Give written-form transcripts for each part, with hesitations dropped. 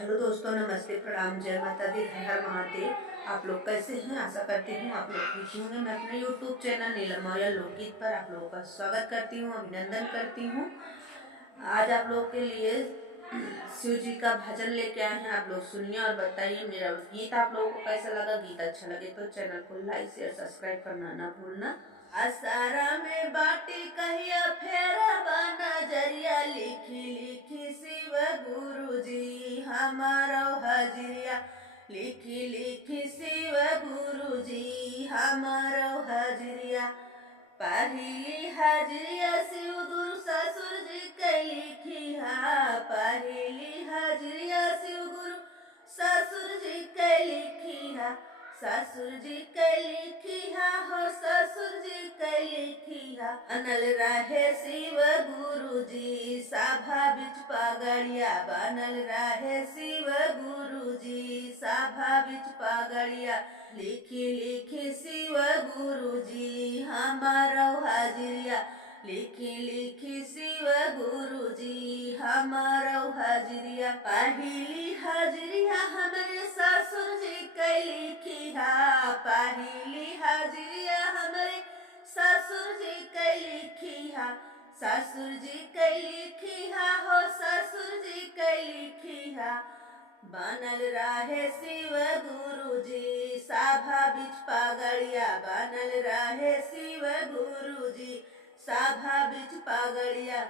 Hello दोस्तों, नमस्ते, प्रणाम, जय माता दी, हर हर महादेव। आप लोग कैसे हैं? आशा करती हूँ आप लोग ठीक होंगे। मैं अपने यूट्यूब चैनल नीलम मौर्य लोकगीत पर आप लोगों का स्वागत करती हूँ, अभिनंदन करती हूँ। आज आप लोग के लिए शिव जी का भजन लेके आए हैं। आप लोग सुनिए और बताइए मेरा गीत आप लोगों को कैसा लगा। गीत अच्छा लगे तो चैनल को लाइक शेयर सब्सक्राइब करना ना भूलना। आसारा में बाटी कहिया फेरा बना जरिया, लिखी लिखी शिव गुरु जी हमारो हजरिया, लिखी लिखी शिव गुरु जी हमारो हजरिया। पहली हजरिया शिव गुरु ससुर जी के लिखी हा, पहली हजरिया शिव गुरु ससुर जी के लिखी हा, ससुर जी के लिखी हा हो, ससुर जी के लिखी हा। बनल रहे शिव गुरु जी सभा बिच पगड़िया, बनल रहे शिव गुरु जी सभा बिच पगड़िया, लिखी लिखी शिव गुरु जी हमारो हजरिया, लिखी लिखी शिव गुरु जी हमारो हजरिया। पहली हजरिया हमारे ससुर जी के लिखी हा, पहली हजरिया हमारे ससुर जी के लिखी हा, ससुर जी के लिखी हा हो, ससुर जी के लिखी हा। बनल रहे शिव गुरु जी सभा बिच पगड़िया, बनल रहे शिव गुरु जी सभा बिच पगड़िया,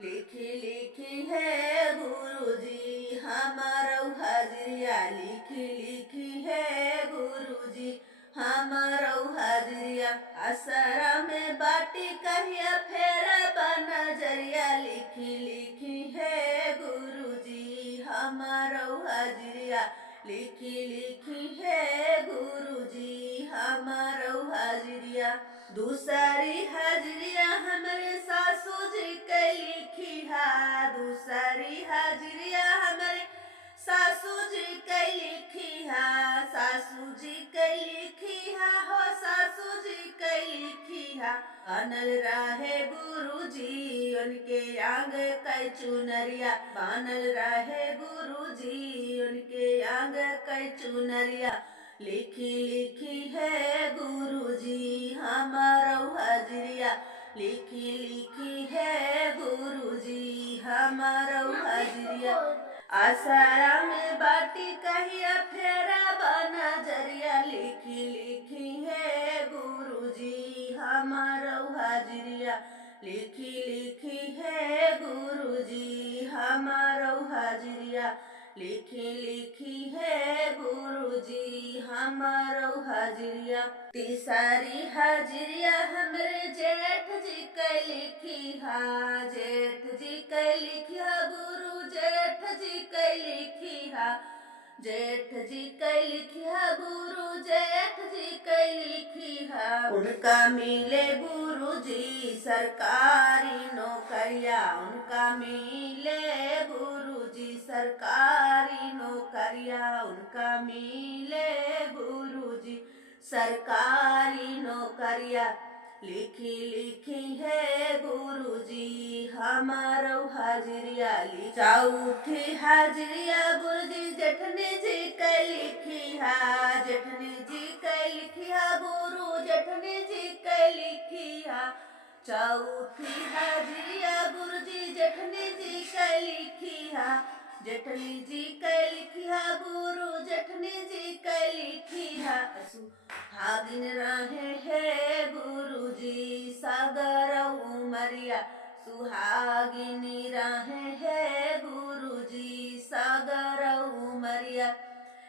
लिखी लिखी है गुरु जी हमारो हजरिया, लिखी लिखी है गुरु जी हमारो हजरिया। असरा में बाटी कहिया फेरा बना जरिया, लिखी लिखी है गुरु जी हमारो हजरिया, लिखी लिखी है गुरु जी हमारो हजरिया। दूसरी हजरिया हमारे सासू जी के लिखी हा, दूसरी हजरिया हमारे सासू जी के लिखी हा, सासू जी के लिखी हा हो, सासू जी के लिखी हा। बनल रहे गुरु जी उनके आंग कई चुनरिया, बनल रहे गुरु जी उनके आंग कई चुनरिया, लिखी लिखी है गुरु जी हमारो हजरिया, लिखी लिखी है गुरु जी हमारो हजरिया। आसारा में बाटी कहिया फेरा बना जरिया, लिखी लिखी है गुरु जी हमारो हजरिया, लिखी लिखी है गुरु जी हमारो हजरिया, लिखी लिखी है गुरु जी हमारो हजरिया। तीसरी हजरिया हमरे जेठ जी के लिखी हा, जेठ जी के लिखी हा गुरु जेठ जी के लिखी हा, जेठ जी के लिखी हा गुरु जेठ जी के लिखी हा। उनका मिले गुरु जी सरकारी नौकरिया, उनका मिले गुरु जी सरकारी नौकरिया, उनका मिले गुरु जी सरकारी नौकरिया, लिखी लिखी है गुरु जी हमारो हजरिया। चौथी हजरिया गुरु जी जेठनी जी के लिखी हा, जेठनी जी के लिखी हा गुरु जेठनी जी के लिखी हा। चौथी हजरिया गुरु जी जेठनी जी के लिखी हा, जेठनी जी के लिखी हा गुरु जेठनी जी के लिखी हा। सुहागिन रहे है गुरु जी सागर उमरिया, सुहागिनी रहे है गुरु जी सागर उमरिया,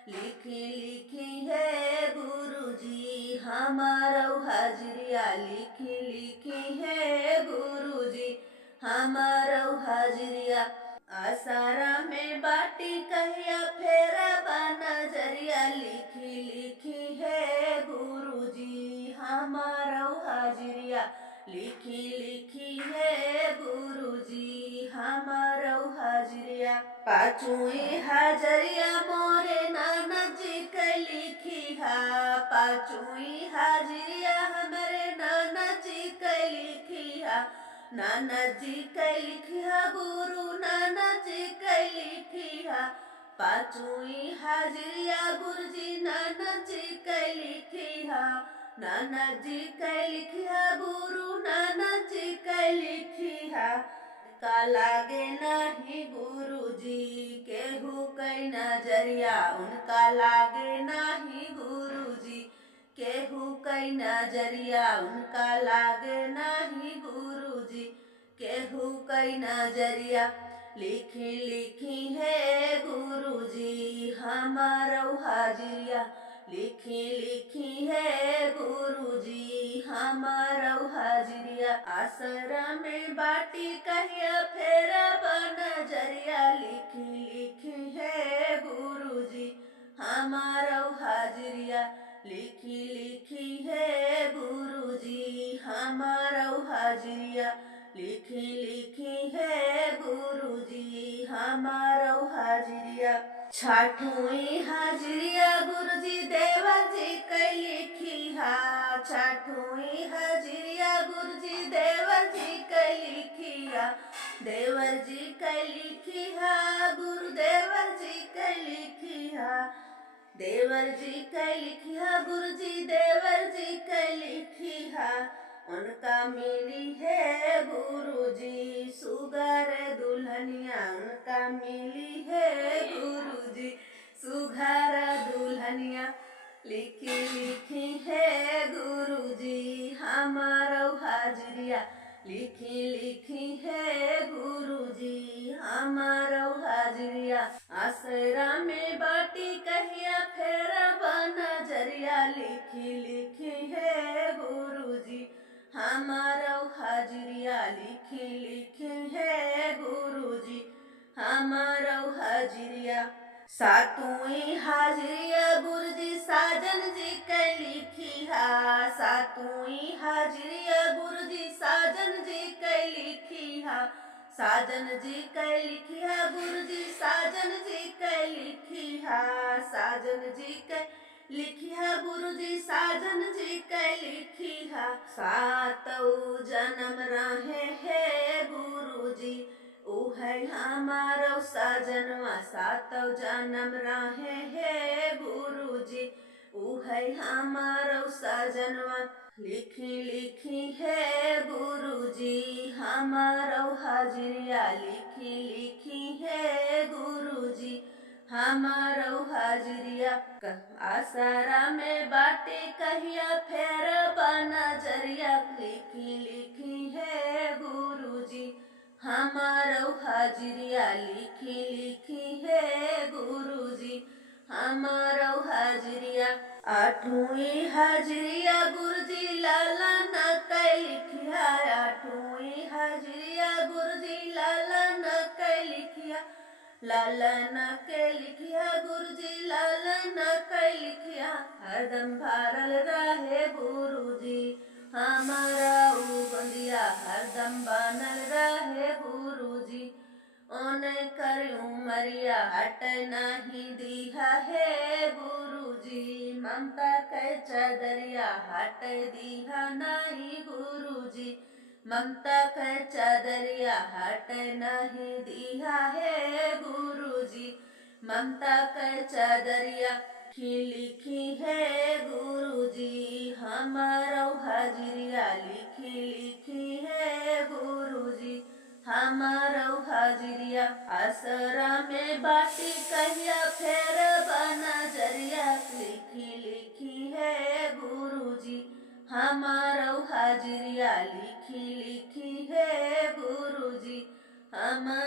लिखी लिखी है गुरु जी हमारो हजरिया, लिखी लिखी है गुरु जी हमारो हजरिया। आसारा में बाटी कहिया फेरा बना जरिया, लिखी लिखी है गुरु जी हमारो हजरिया, लिखी लिखी है गुरु जी हमारो हजरिया। पांचवी हजरिया मोरे नाना जी के लिखी हा, पांचवी हजरिया हमारे नाना जी के लिखी हा, नाना जी के लिखी हा गुरु नाना जी के लिखी हा, पाचुई हाजिरिया गुरुजी नानक जी कै लिखिया, नानक जी कै लिखिया गुरु नानक जी कै लिखिया। का लागे नहीं गुरुजी केहू कै नजरिया, उनका लागे नहीं गुरुजी केहू कै नजरिया, उनका लागे नहीं गुरुजी केहू कै नजरिया। लिखी लिखी है गुरुजी हमारो हाजिरिया, लिखी लिखी है गुरुजी हमारो हाजिरिया। आसरा में बाटी कहिया फेरा नजरिया, लिखी लिखी है गुरुजी हमारो हाजिरिया, लिखी लिखी है गुरुजी हमारो हाजिरिया, लिखी लिखी है गुरुजी हमारो हाजिरिया। छठवीं हाजिरिया गुरुजी देवर जी कै लिखिया, छठवीं हाजिरिया गुरुजी देवर जी कै लिखिया, देवर जी कै लिखिया गुरु देवर जी कै लिखिया, देवर जी कै लिखिया गुरुजी देवर जी कै लिखिया। उनका मिली है गुरुजी सुगर दुल्हनिया, उनका मिली है गुरुजी सुघर दुल्हनिया। लिखी लिखी है गुरुजी हमारो हाजिरिया, लिखी लिखी है गुरुजी हमारो हाजिरिया। आसरा में बाटी कहिया फेरा नजरिया, लिखी लिखी है गुरुजी हमारो हाजिरिया, लिखी लिखी है गुरुजी हमारो हाजिरिया। सातवीं हाजिरिया गुरुजी साजन जी कै लिखिया, सातवीं हाजिरिया गुरुजी साजन जी कै लिखिया, साजन जी कै लिखिया गुरुजी साजन जी कै लिखिया, साजन जी कै लिखिया गुरुजी साजन जी कै लिखिया। सातौ जन्म रहे है गुरुजी उहै हमारो सजनवा, सातौ जन्म रहे है गुरुजी उहै हमारो सजनवा। लिखी लिखी है गुरुजी हमारो हाजिरिया, लिखी लिखी है गुरुजी हमारो हाजिरिया। आसरा में बाटे कहिया फेर नजरिया, लिखी लिखी है गुरुजी हमारो हाजिरिया, लिखी लिखी है गुरुजी हमारो हाजिरिया। आठवीं हाजिरिया गुरुजी लाला न कै लिखिया, आठवीं हाजिरिया गुरुजी लाला न कै लिखिया, लाला न कै लिखिया गुरुजी लाला न कै लिखिया। हरदम भरल रहे गुरुजी हमारा बंदिया, हरदम बनल रहे गुरुजी ओने कर उमरिया। हट नहीं दिया है गुरुजी ममता कै चदरिया, हट दिया नहीं गुरुजी ममता कै चदरिया, हट नहीं दिया है गुरुजी ममता कै चदरिया। लिखी है गुरुजी हमारो हाजिरिया, लिखी लिखी है गुरुजी हमारो हाजिरिया। आसरा में बाटी कहिया फेर नजरिया, लिखी लिखी है गुरुजी हमारो हाजिरिया, लिखी लिखी है गुरुजी हमारो